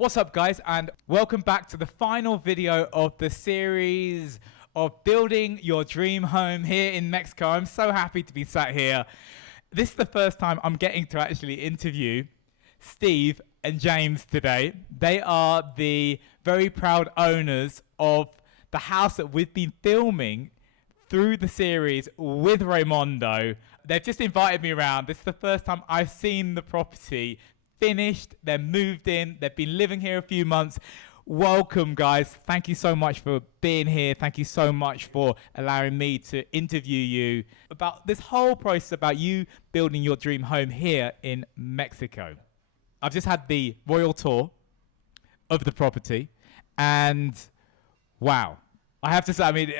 What's up, guys, and welcome back to the final video of the series of building your dream home here in Mexico. I'm so happy to be sat here. This is the first time I'm getting to actually interview Steve and James today. They are the very proud owners of the house that we've been filming through the series with Raymundo. They've just invited me around. This is the first time I've seen the property finished. They're moved in. They've been living here a few months. Welcome, guys. Thank you so much for being here. Thank you so much for allowing me to interview you about this whole process about you building your dream home here in Mexico. I've just had the royal tour of the property, and wow, I have to say, I mean,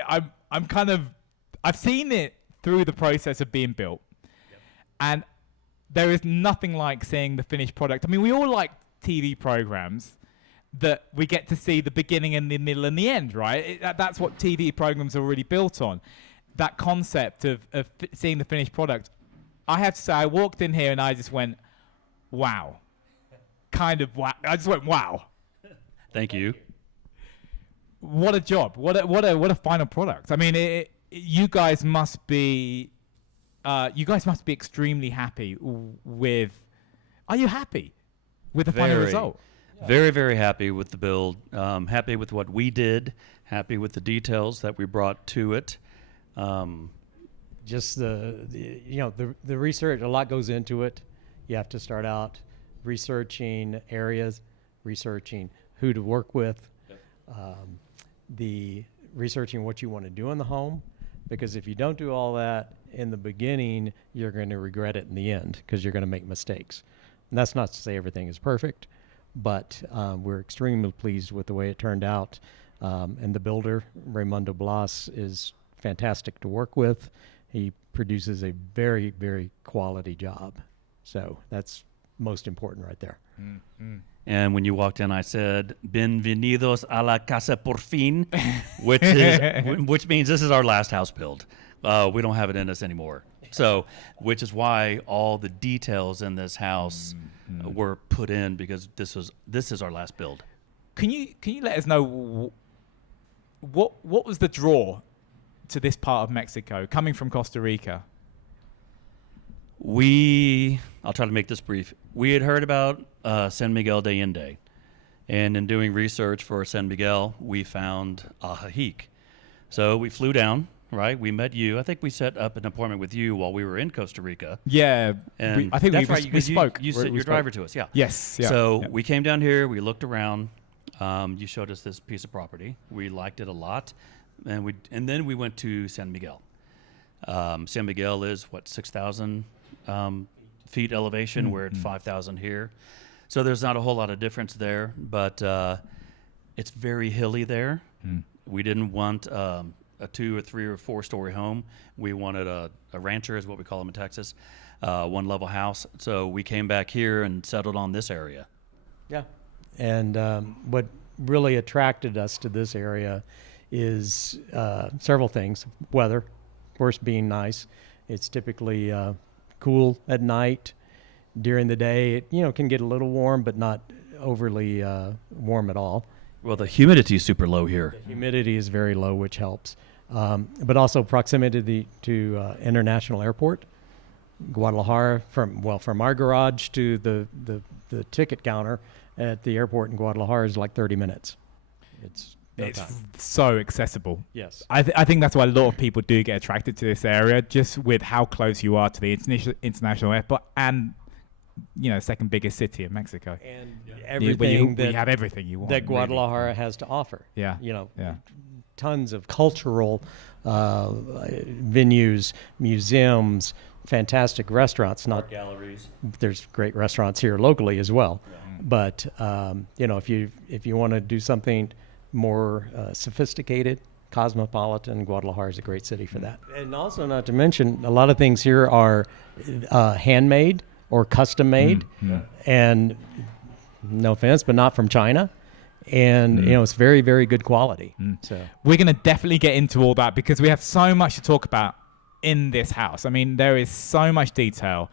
I've seen it through the process of being built, and there is nothing like seeing the finished product. I mean, we all like TV programs that we get to see the beginning and the middle and the end, right? That's what TV programs are really built on. That concept of seeing the finished product. I have to say, I walked in here and I just went, wow. Kind of wow. I just went, wow. Thank you. What a job. What a final product. I mean, you guys must be extremely happy with. Are you happy with the final result? Very, very happy with the build. Happy with what we did. Happy with the details that we brought to it. Just the research. A lot goes into it. You have to start out researching areas, researching who to work with, the researching what you want to do in the home. Because if you don't do all that in the beginning, you're going to regret it in the end because you're going to make mistakes. And that's not to say everything is perfect, but we're extremely pleased with the way it turned out. And the builder, Raymundo Blas, is fantastic to work with. He produces a very, very quality job. So that's most important right there. Mm-hmm. And when you walked in, I said, "Bienvenidos a la casa por fin," which means this is our last house build. We don't have it in us anymore. So, which is why all the details in this house were put in, because this is our last build. Can you let us know what was the draw to this part of Mexico coming from Costa Rica? I'll try to make this brief. We had heard about San Miguel de Allende, and in doing research for San Miguel, we found Ajijic. So we flew down, right? We met you. I think we set up an appointment with you while we were in Costa Rica. Yeah, and I think we spoke. You sent your driver to us, yeah. Yes. Yeah, so we came down here, we looked around. You showed us this piece of property. We liked it a lot, and then we went to San Miguel. San Miguel is, 6,000 feet elevation. We're at 5,000 here. So there's not a whole lot of difference there, but it's very hilly there. We didn't want a 2 or 3 or 4 story home. We wanted a rancher, is what we call them in Texas, one level house. So we came back here and settled on this area. Yeah. And what really attracted us to this area is several things. Weather, of course, being nice. It's typically cool at night. During the day, it can get a little warm, but not overly warm at all. Well, the humidity is super low here. The humidity is very low, which helps. But also proximity to International Airport. Guadalajara, from our garage to the ticket counter at the airport in Guadalajara is like 30 minutes. It's so accessible. Yes. I think that's why a lot of people do get attracted to this area, just with how close you are to the international airport and, second biggest city in Mexico. And everything you have everything you want. That Guadalajara has to offer. Yeah. Tons of cultural venues, museums, fantastic restaurants. Art galleries. There's great restaurants here locally as well. Yeah. But if you want to do something more sophisticated, cosmopolitan, Guadalajara is a great city for that. And also, not to mention, a lot of things here are handmade or custom made, and no offense, but not from China. And it's very, very good quality. So we're going to definitely get into all that because we have so much to talk about in this house. I mean, there is so much detail.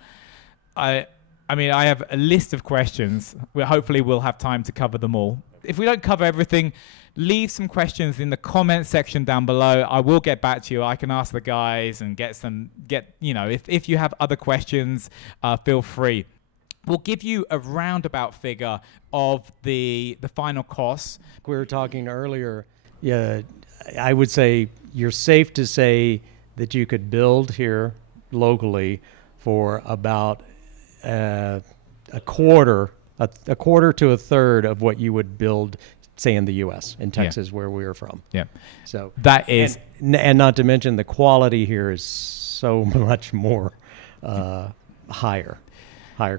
I mean, I have a list of questions. Hopefully we'll have time to cover them all. If we don't cover everything, leave some questions in the comment section down below. I will get back to you. I can ask the guys and if you have other questions, feel free. We'll give you a roundabout figure of the final costs. We were talking earlier. Yeah, I would say you're safe to say that you could build here locally for about a quarter to a third of what you would build, say, in the U.S., in Texas, where we are from. Yeah. So that is, and not to mention the quality here is so much more higher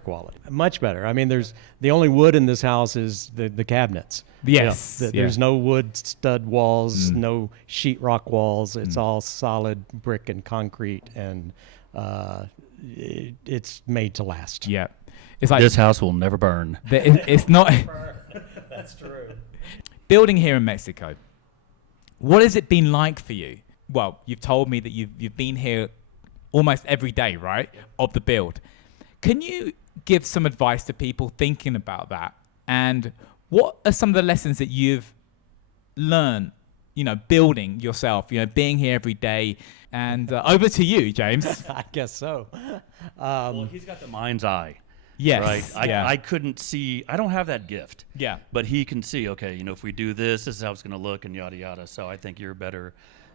quality, much better. I mean, there's the only wood in this house is the cabinets. Yes. There's no wood stud walls, no sheetrock walls. It's all solid brick and concrete, and it's made to last. Yeah. It's like This house will never burn. it's not That's true. building here in Mexico. What has it been like for you? Well, you've told me that you've been here almost every day, right? Yep. Of the build. Can you give some advice to people thinking about that? And what are some of the lessons that you've learned, building yourself, being here every day? And over to you, James. I guess so. Well, he's got the mind's eye. Yes. Right. Yeah. I couldn't see. I don't have that gift. Yeah. But he can see. Okay, if we do this, this is how it's going to look, and yada yada. So I think you're better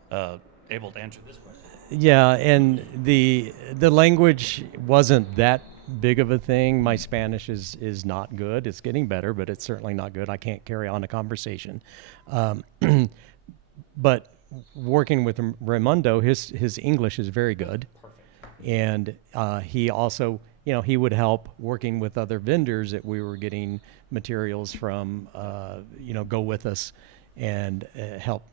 able to answer this question. Yeah, and the language wasn't that big of a thing. My Spanish is not good. It's getting better, but it's certainly not good. I can't carry on a conversation. But working with Raymundo, his English is very good. Perfect. And he also, he would help working with other vendors that we were getting materials from, go with us and help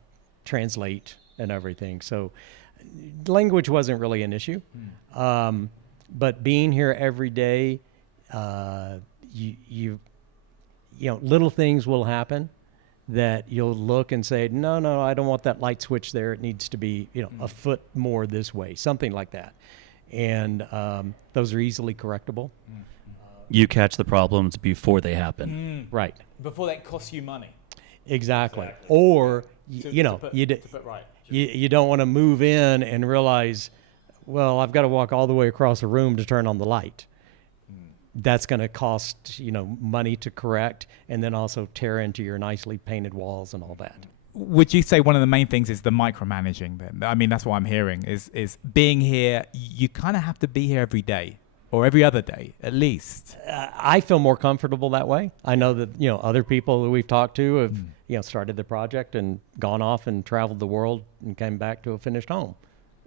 translate and everything. So language wasn't really an issue. But being here every day, little things will happen that you'll look and say, no, I don't want that light switch there. It needs to be, a foot more this way, something like that. And those are easily correctable. You catch the problems before they happen. Right. Before that costs you money. Exactly. Or, you don't want to move in and realize, well, I've got to walk all the way across the room to turn on the light. That's going to cost, money to correct, and then also tear into your nicely painted walls and all that. Would you say one of the main things is the micromanaging then? I mean, that's what I'm hearing is being here. You kind of have to be here every day or every other day at least. I feel more comfortable that way. I know that, other people that we've talked to have, started the project and gone off and traveled the world and came back to a finished home.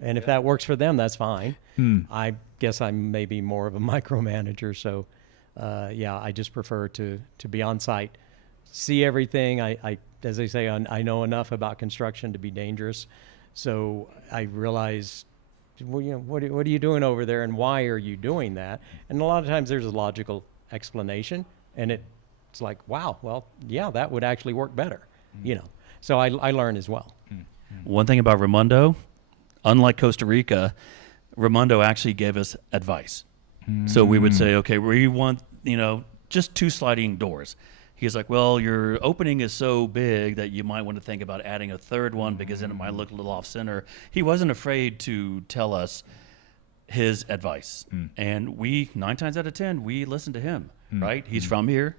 And if that works for them, that's fine. I guess I'm maybe more of a micromanager. So, I just prefer to be on site, see everything. I as they say, I know enough about construction to be dangerous. So I realize, what are you doing over there and why are you doing that? And a lot of times there's a logical explanation, and it's like, wow, well, yeah, that would actually work better, So I learn as well. One thing about Raymundo, unlike Costa Rica, Raymundo actually gave us advice. So we would say, okay, we want, just 2 sliding doors. He's like, well, your opening is so big that you might want to think about adding a 3rd one because then it might look a little off center. He wasn't afraid to tell us his advice. And 9 times out of 10, we listen to him, right? He's from here.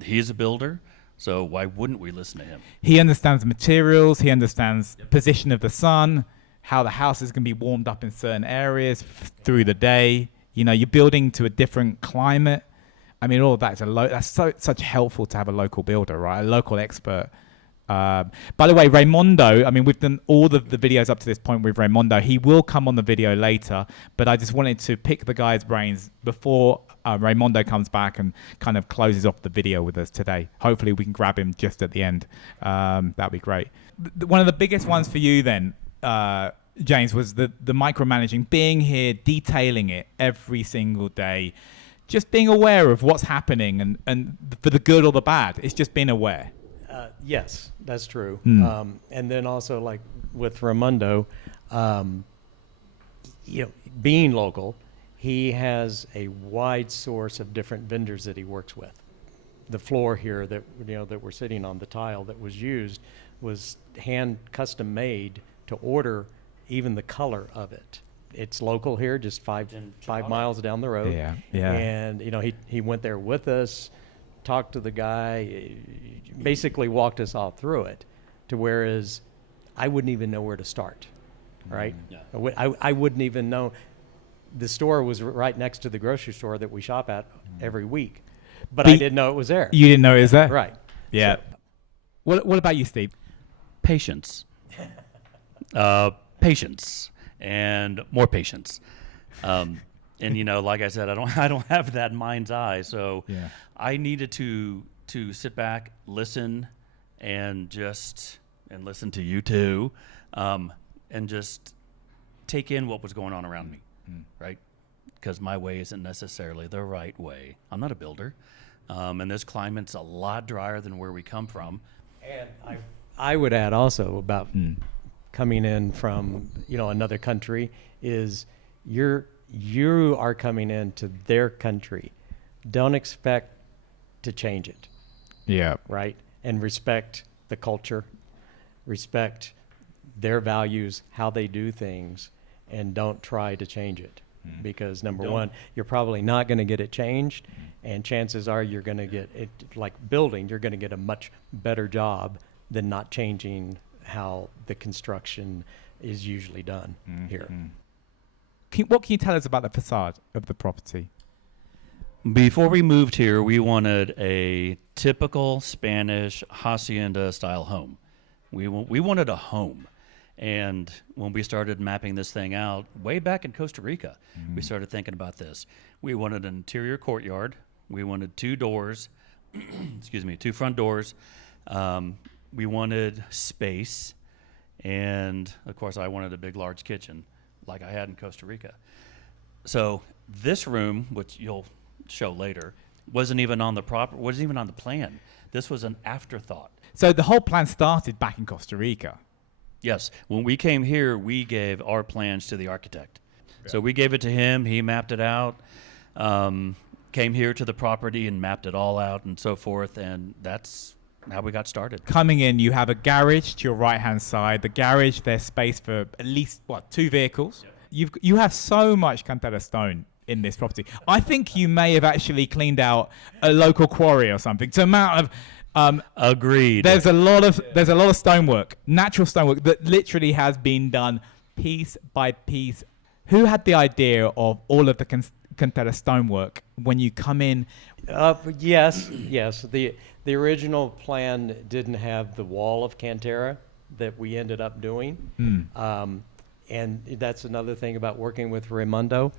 He's a builder. So why wouldn't we listen to him? He understands materials. He understands position of the sun, how the house is going to be warmed up in certain areas through the day. You're building to a different climate. I mean, all of that is that's such helpful to have a local builder, right? A local expert. By the way, Raymundo, I mean, we've done all the videos up to this point with Raymundo. He will come on the video later, but I just wanted to pick the guy's brains before Raymundo comes back and kind of closes off the video with us today. Hopefully we can grab him just at the end. That'd be great. One of the biggest ones for you then, James, was the micromanaging, being here, detailing it every single day, just being aware of what's happening and for the good or the bad. It's just being aware. Yes, that's true. And then also, like with Raymundo, being local, he has a wide source of different vendors that he works with. The floor here that that we're sitting on, the tile that was used, was hand custom made to order even the color of it. It's local here, just five miles down the road. Yeah. And he went there with us, talked to the guy, basically walked us all through it. To whereas I wouldn't even know where to start, right? Yeah. I wouldn't even know. The store was right next to the grocery store that we shop at every week, but I didn't know it was there. You didn't know it was there? Right. Yeah. So, What about you, Steve? Patience. Patience and more patience. And like I said, I don't have that mind's eye, so Yeah. I needed to sit back, listen, and listen to you too, and just take in what was going on around me, right? Because my way isn't necessarily the right way. I'm not a builder, and this climate's a lot drier than where we come from. and I would add also about coming in from another country is you are coming into their country. Don't expect to change it, Yeah. right? And respect the culture, respect their values, how they do things, and don't try to change it. Because number one, you're probably not going to get it changed, and chances are you're going to get it, like building, you're going to get a much better job than not changing how the construction is usually done here. What can you tell us about the facade of the property? Before we moved here, we wanted a typical Spanish hacienda style home. We wanted a home. And when we started mapping this thing out, way back in Costa Rica, we started thinking about this. We wanted an interior courtyard. We wanted 2 doors, 2 front doors. We wanted space. And, of course, I wanted a big, large kitchen like I had in Costa Rica. So this room, which you'll show later, wasn't even on the plan. This was an afterthought. So the whole plan started back in Costa Rica. Yes. When we came here, we gave our plans to the architect. Yeah. So we gave it to him. He mapped it out, came here to the property and mapped it all out and so forth. And that's how we got started. Coming in, you have a garage to your right-hand side. The garage, there's space for at least, 2 vehicles. Yep. You have so much Cantera stone in this property. I think you may have actually cleaned out a local quarry or something. So amount of... Agreed. There's a lot of stonework, natural stonework that literally has been done piece by piece. Who had the idea of all of the Cantera stonework when you come in? Yes. The original plan didn't have the wall of Cantera that we ended up doing, and that's another thing about working with Raymundo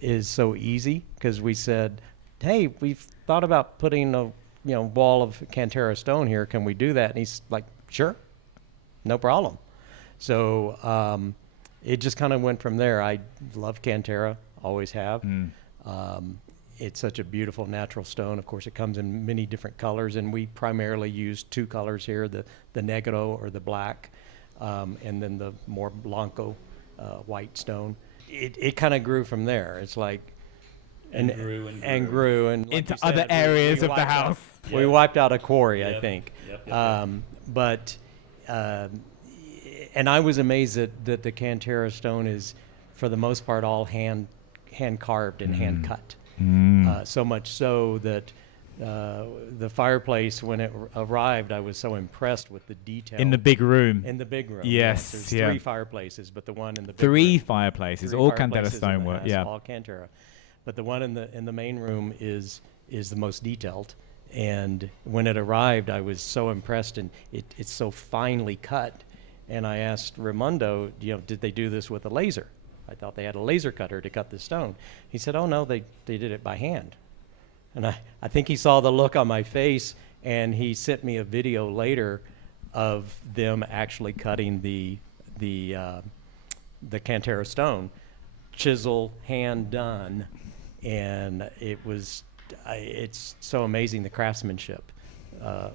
is so easy because we said, hey, we've thought about putting a wall of Cantera stone here. Can we do that? And he's like, sure, no problem. So it just kind of went from there. I love Cantera, always have. It's such a beautiful natural stone. Of course, it comes in many different colors, and we primarily use 2 colors here, the negro or the black, and then the more blanco white stone. It kind of grew from there. It's like, and grew and like into you said, other areas of the house. We wiped out a quarry, I Yep. think. Yep. And I was amazed that the Cantera stone is, for the most part, all hand carved and hand cut. So much so that the fireplace, when it arrived, I was so impressed with the detail. In the big room. In the big room. Yes, There's yeah. 3 fireplaces, but the one in the big 3 room, fireplaces, 3 all Cantera fireplaces in the stonework. house, Yeah. all Cantera. But the one in the main room is the most detailed. And when it arrived, I was so impressed, and it's so finely cut. And I asked Raymundo, did they do this with a laser? I thought they had a laser cutter to cut the stone. He said, oh no, they did it by hand. And I think he saw the look on my face, and he sent me a video later of them actually cutting the Cantera stone, chisel, hand done. And it's so amazing, the craftsmanship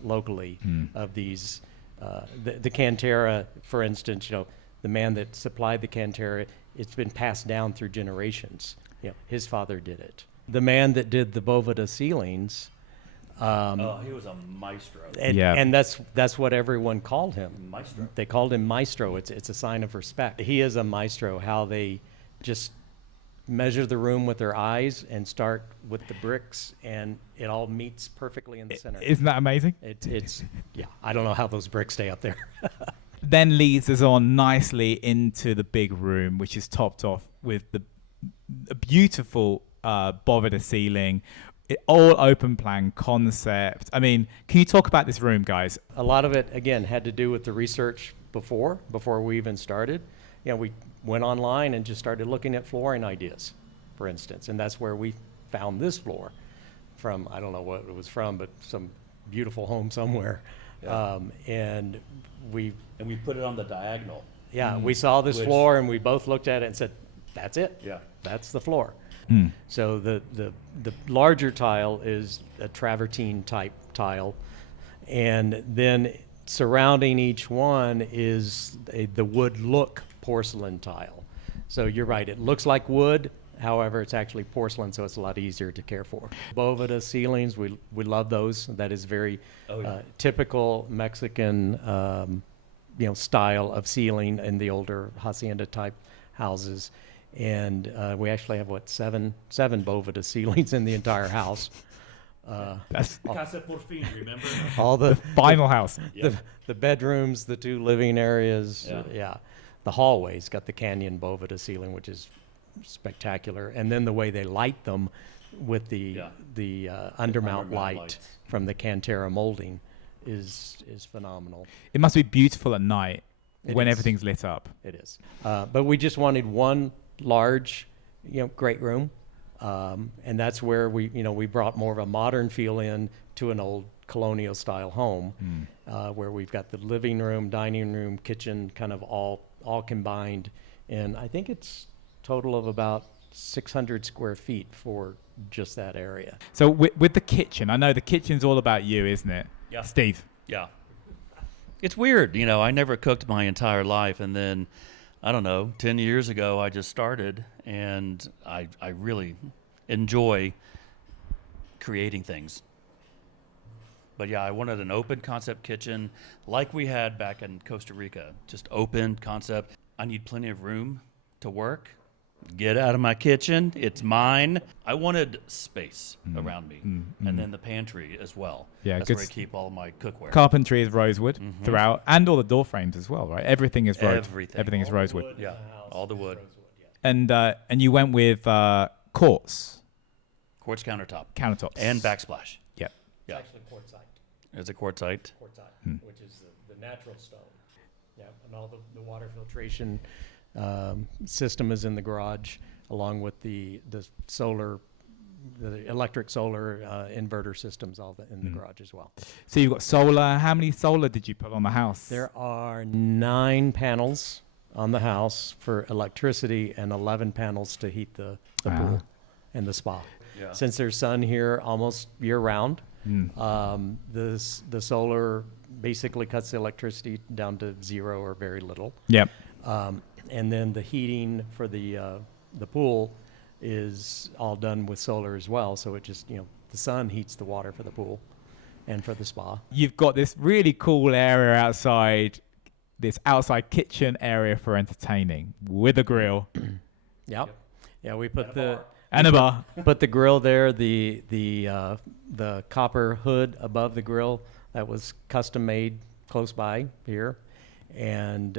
locally of these. The Cantera, for instance, the man that supplied the Cantera, it's been passed down through generations. his father did it. The man that did the Boveda ceilings, He was a maestro. and that's what everyone called him. Maestro. They called him maestro. It's a sign of respect. He is a maestro. How they just measure the room with their eyes and start with the bricks, and it all meets perfectly in the center. Isn't that amazing? It's I don't know how those bricks stay up there. Then leads us on nicely into the big room, which is topped off with a beautiful Boveda ceiling, all open plan concept. I mean, can you talk about this room, guys? A lot of it, again, had to do with the research before we even started. We went online and just started looking at flooring ideas, for instance, and that's where we found this floor from. I don't know what it was from, but some beautiful home somewhere. Yeah. And we put it on the diagonal. we saw this floor and we both looked at it and said, that's it. Yeah. That's the floor. So the larger tile is a travertine type tile, and then surrounding each one is the wood look porcelain tile. So you're right, it looks like wood, however it's actually porcelain, so it's a lot easier to care for. Boveda ceilings, we love those. That is very typical Mexican style of ceiling in the older hacienda type houses. And we actually have seven Boveda ceilings in the entire house. That's Casa por fin, remember? All the final house. the bedrooms, the 2 living areas, Yeah. the hallways got the canyon Boveda ceiling, which is spectacular. And then the way they light them with the undermount light lights from the Cantera molding is phenomenal. It must be beautiful at night when is. everything's lit up. It is. But we just wanted one large, great room. And that's where we brought more of a modern feel in to an old colonial style home, where we've got the living room, dining room, kitchen, kind of all combined. And I think it's total of about 600 square feet for just that area. So with the kitchen, I know the kitchen's all about you, isn't it? Yeah. Steve. Yeah. It's weird, I never cooked my entire life, and then, I don't know, 10 years ago I just started, and I really enjoy creating things. But yeah, I wanted an open concept kitchen like we had back in Costa Rica, just open concept. I need plenty of room to work. Get out of my kitchen. It's mine. I wanted space around me. And then the pantry as well. Yeah, that's good where I keep all my cookware. Carpentry is rosewood throughout, and all the door frames as well, right? Everything is Everything. Everything is rosewood. Yeah, all the wood. And you went with quartz Quartz countertops. and backsplash. Yep. Yeah. It's actually quartzite. It's a quartzite. Which is the natural stone. Yeah, and all the water filtration system is in the garage, along with the electric solar inverter systems, in the garage as well. So you've got solar. How many solar did you put on the house? There are 9 panels on the house for electricity and 11 panels to heat the pool and the spa. Yeah. Since there's sun here almost year round, the solar basically cuts the electricity down to 0 or very little. Yep. And then the heating for the pool is all done with solar as well. So it just, the sun heats the water for the pool and for the spa. You've got this really cool area outside, this outside kitchen area for entertaining with a grill. Yep. Yeah, we put And a bar. put the grill there, the copper hood above the grill that was custom made close by here. And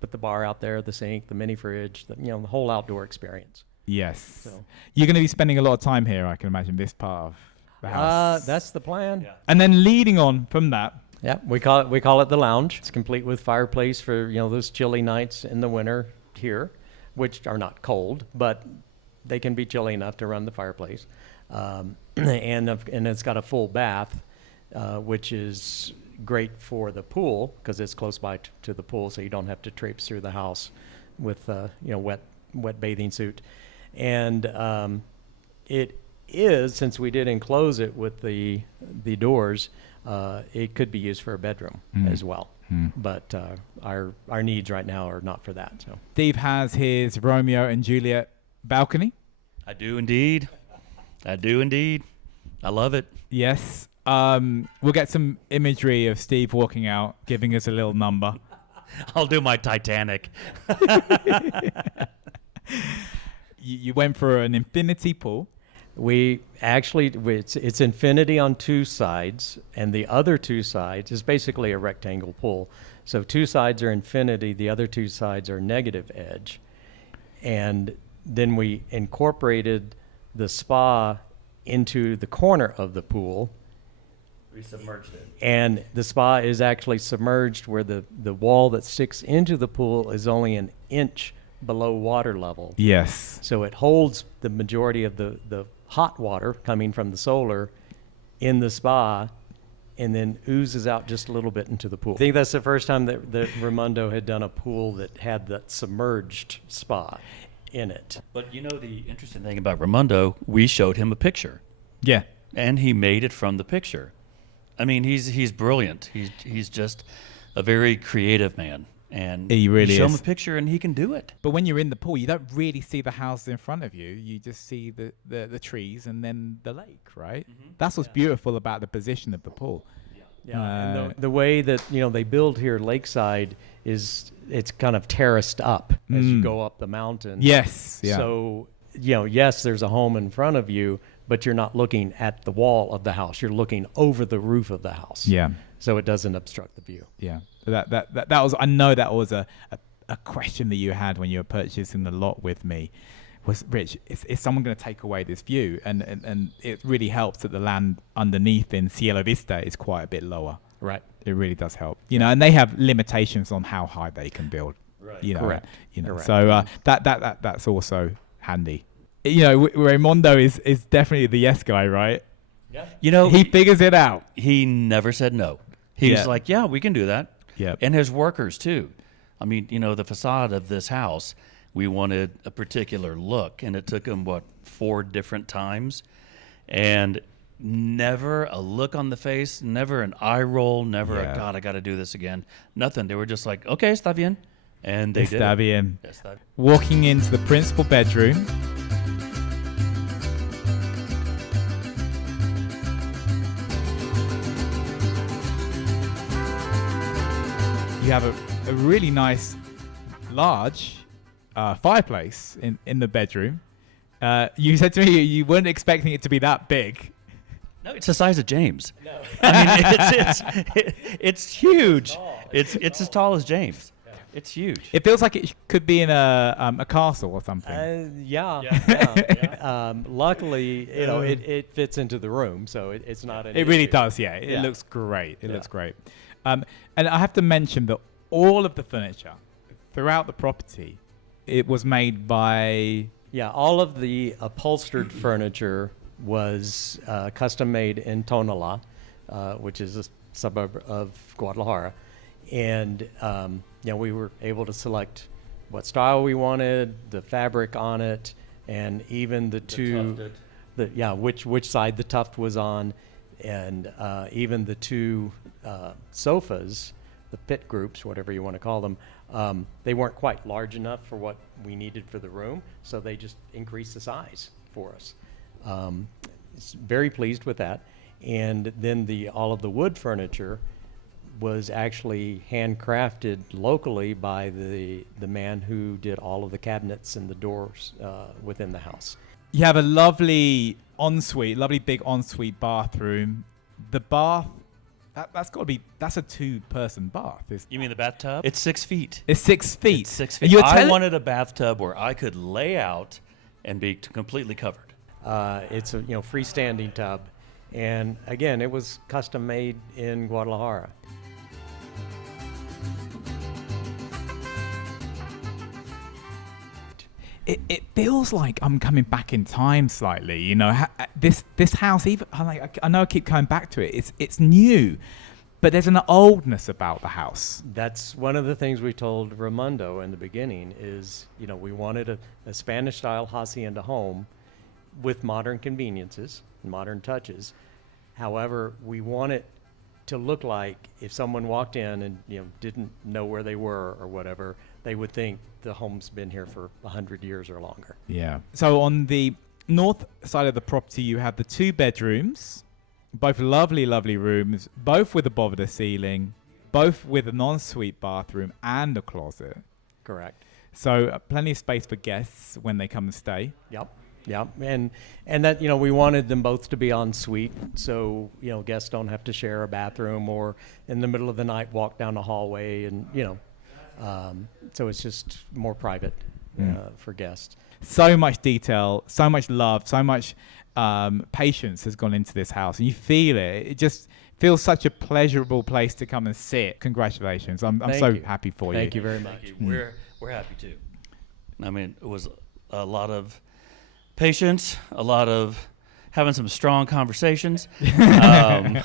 put the bar out there, the sink, the mini fridge, the whole outdoor experience. Yes. So. You're going to be spending a lot of time here, I can imagine, this part of the house. That's the plan. Yeah. And then leading on from that. Yeah, we call it the lounge. It's complete with fireplace for those chilly nights in the winter here, which are not cold, but they can be chilly enough to run the fireplace. And it's got a full bath, which is great for the pool because it's close by to the pool, so you don't have to traipse through the house with wet bathing suit. And it is, since we did enclose it with the doors, it could be used for a bedroom as well. But our needs right now are not for that. So Steve has his Romeo and Juliet balcony. I do indeed. I do indeed. I love it. Yes. We'll get some imagery of Steve walking out, giving us a little number. I'll do my Titanic. You went for an infinity pool. We actually, it's infinity on two sides, and the other two sides is basically a rectangle pool. So two sides are infinity, the other two sides are negative edge. And then we incorporated the spa into the corner of the pool. We submerged it. And the spa is actually submerged where the wall that sticks into the pool is only an inch below water level. Yes. So it holds the majority of the hot water coming from the solar in the spa and then oozes out just a little bit into the pool. I think that's the first time that Raymundo had done a pool that had that submerged spa in it. But you know the interesting thing about Raymundo, we showed him a picture, Yeah. and he made it from the picture. I mean, he's brilliant. He's just a very creative man, and He really you show him is. a picture, and he can do it. But when you're in the pool, you don't really see the house in front of you. You just see the trees and then the lake, right? That's what's beautiful about the position of the pool. Yeah, and the way that they build here lakeside is it's kind of terraced up as you go up the mountain. Yes. Yeah. So yes, there's a home in front of you, but you're not looking at the wall of the house. You're looking over the roof of the house. Yeah. So it doesn't obstruct the view. Yeah. That was, I know that was a question that you had when you were purchasing the lot with me. Was, Rich, is someone going to take away this view? And it really helps that the land underneath in Cielo Vista is quite a bit lower. Right. It really does help. And they have limitations on how high they can build. Right. Correct. Correct. So that's also handy. Raymundo is definitely the yes guy, right? Yeah. You know, He figures it out. he never said no. He Yeah. was like, yeah, we can do that. Yeah. And his workers too. I mean, the facade of this house, we wanted a particular look, and it took him 4 different times, and never a look on the face, never an eye roll, never Yeah. a God, I got to do this again. Nothing. They were just like, okay, está bien, and they did. Está it. bien. Está bien. Walking into the principal bedroom. You have a really nice, large fireplace in the bedroom. You said to me you weren't expecting it to be that big. No, it's the size of James. No. I mean, it's huge. It's as tall as James. It's huge. It feels like it could be in a castle or something. Yeah. Luckily, it fits into the room, so it's not an It really issue. does, yeah. It Yeah. looks great. It Yeah. looks great. And I have to mention that all of the furniture throughout the property, it was made by... Yeah, all of the upholstered furniture was custom made in Tonalá, which is a suburb of Guadalajara. And we were able to select what style we wanted, the fabric on it, and even which side the tuft was on, and even the 2 sofas, the pit groups, whatever you want to call them, they weren't quite large enough for what we needed for the room, so they just increased the size for us. Very pleased with that. And then all of the wood furniture was actually handcrafted locally by the man who did all of the cabinets and the doors within the house. You have a lovely big ensuite bathroom. The bath, that's a 2-person bath. You mean the bathtub? It's 6 feet. It's 6 feet. It's 6 And feet. you're I telling- wanted a bathtub where I could lay out and be completely covered. It's a freestanding tub, and again, it was custom made in Guadalajara. It feels like I'm coming back in time slightly. This house, even I know I keep coming back to it. It's new, but there's an oldness about the house. That's one of the things we told Raymundo in the beginning is, we wanted a Spanish-style hacienda home with modern conveniences, modern touches. However, we want it to look like if someone walked in and didn't know where they were or whatever, they would think the home's been here for 100 years or longer. Yeah. So on the north side of the property, you have the 2 bedrooms, both lovely, lovely rooms, both with above the ceiling, both with an ensuite bathroom and a closet. Correct. So plenty of space for guests when they come and stay. Yep. Yep. And that, we wanted them both to be en suite. So, guests don't have to share a bathroom or in the middle of the night walk down a hallway and, so it's just more private for guests. So much detail, so much love, so much patience has gone into this house, and you feel it. It just feels such a pleasurable place to come and sit. Congratulations. I'm so you. happy for you. Thank you very much. Thank you. We're happy too. I mean, it was a lot of patience, a lot of having some strong conversations, but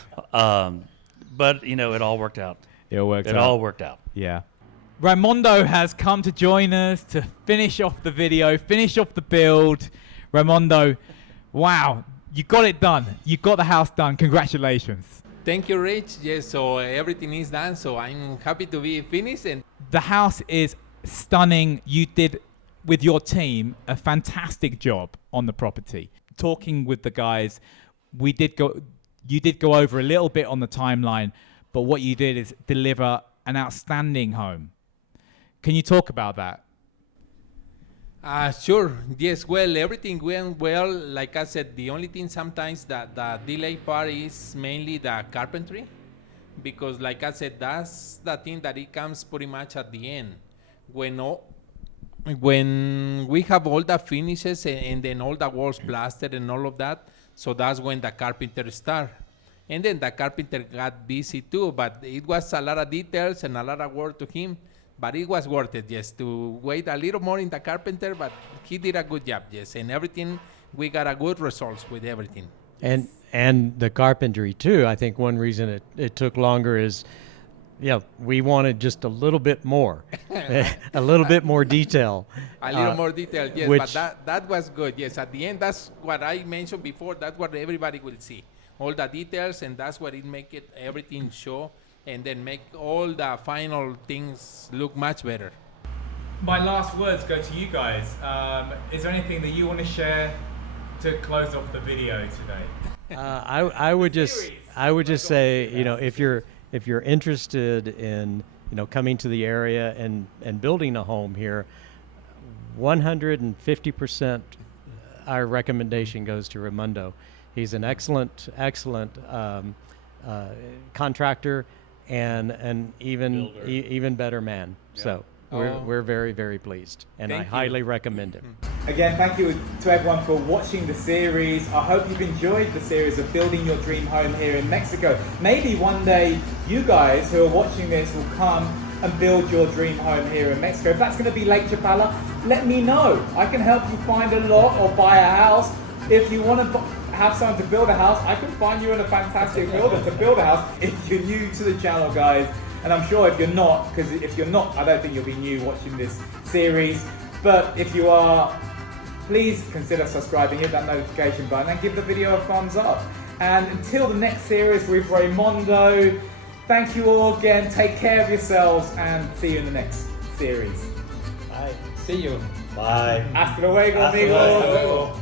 it all worked out. It It all worked out. Yeah. Raymundo has come to join us to finish off the video, finish off the build. Raymundo, wow, you got it done. You got the house done. Congratulations. Thank you, Rich. Yes, so everything is done, so I'm happy to be finished. And The house is stunning. You did, with your team, a fantastic job on the property. Talking with the guys, you did go over a little bit on the timeline, but what you did is deliver an outstanding home. Can you talk about that? Sure. Yes, well, everything went well. Like I said, the only thing sometimes that the delay part is mainly the carpentry, because like I said, that's the thing that it comes pretty much at the end. When we have all the finishes and then all the walls plastered and all of that, so that's when the carpenter start. And then the carpenter got busy too, but it was a lot of details and a lot of work to him. But it was worth it, yes, to wait a little more in the carpenter, but he did a good job, yes. And everything, we got a good results with everything. And the carpentry too. I think one reason it took longer is, we wanted just a little bit more, a little bit more detail. A little more detail, yes, which- but that was good, yes. At the end, that's what I mentioned before, that's what everybody will see. All the details, and that's what it make it, everything show, and then make all the final things look much better. My last words go to you guys. Is there anything that you want to share to close off the video today? I would just say, if you're interested in, coming to the area and building a home here, 150% our recommendation goes to Raymundo. He's an excellent contractor and an even better man. Yeah. So we're very, very pleased, and I highly recommend him. Again, thank you to everyone for watching the series. I hope you've enjoyed the series of building your dream home here in Mexico. Maybe one day you guys who are watching this will come and build your dream home here in Mexico. If that's going to be Lake Chapala, let me know. I can help you find a lot or buy a house. If you want to have someone to build a house, I can find you a fantastic builder to build a house if you're new to the channel, guys. And I'm sure if you're not, because if you're not, I don't think you'll be new watching this series. But if you are, please consider subscribing, hit that notification button and give the video a thumbs up. And until the next series with Raymundo, thank you all again, take care of yourselves, and see you in the next series. Bye. See you. Bye. Hasta luego, amigos.